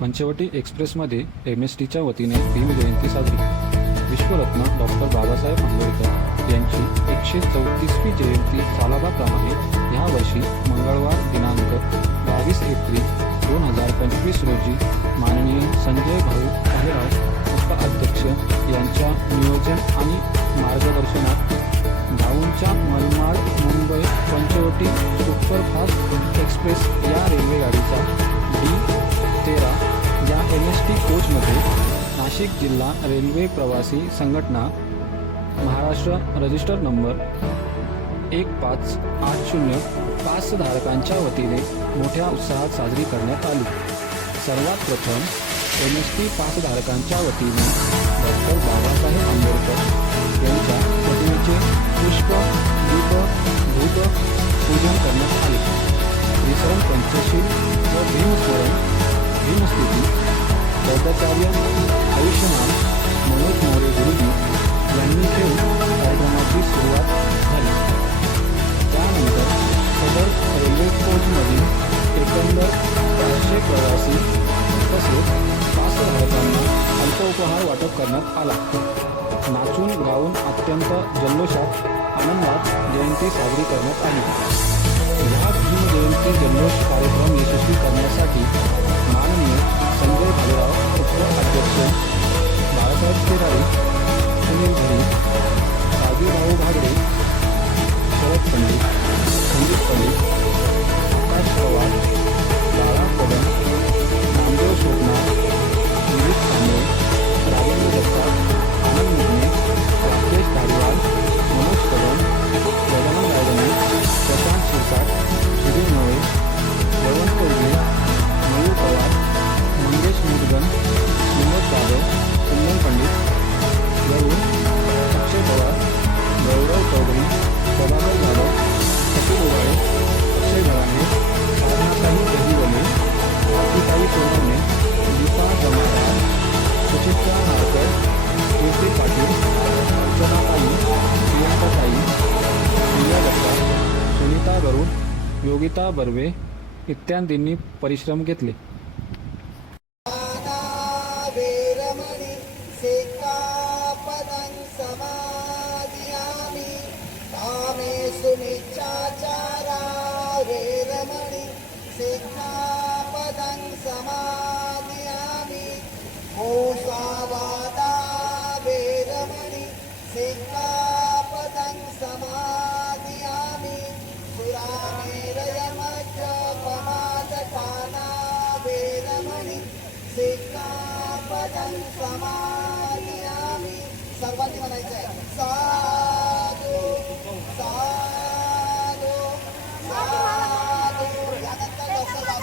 Panchavati एक्सप्रेसमध्ये M S टीच्या वतीने भीमजयंती साजरी. विश्वरत्न डॉक्टर बाबासाहेब आंबेडकर यांची एकशे चौतीसवी जयंती सालाबाप्रमाणे ह्यावर्षी मंगळवार दिनांक बावीस एप्रिल दोन हजार पंचवीस रोजी माननीय संजय भाऊ काहेराव उपाध्यक्ष यांच्या नियोजन आणि मार्गदर्शनात भाऊंच्या मनमाड मुंबई पंचवटी सुपरफास्ट एक्सप्रेस या रेल्वेगाडीचा डी नाशिक जिल्हा रेल्वे प्रवासी संघटना महाराष्ट्र रजिस्टर नंबर एक पाच आठ शून्य पाच धारकांच्या वतीने मोठ्या उत्साहात साजरी करण्यात आली. सर्वात प्रथम एन एस टी पासधारकांच्या वतीने डॉक्टर बाबासाहेब आंबेडकर यांच्या प्रतिमेचे पुष्प दीप धूप पूजन करण्यात आले. विसरण पंचशील व भीमस्मरण भीमस्थिती बौद्धाचार्य आयुष्यमान मनोज मोरे गुरुजी यांनी ठेवून कार्यक्रमाची सुरुवात झाली. त्यानंतर सदर रेल्वे कोचमधील एकंदर चारशे प्रवासी तसेच पाच पासधारकांना अल्पोपहार वाटप करण्यात आला. नाचून गाऊन अत्यंत जल्लोषात आनंदात जयंती साजरी करण्यात आली. ह्या भीम जयंती जल्लोष कार्यक्रम यशस्वी करण्यासाठी माननीय संजय भालेराव 나사스테라리, 홍영군이, 아주라오바그리, 졸업선이, 공립선이, योगिता बर्वे इत्यादींनी परिश्रम घेतले. वेरमणि सिक्खापदं समादियामि सिक्खापदं आम्ही सर्वांनी म्हणायचं आहे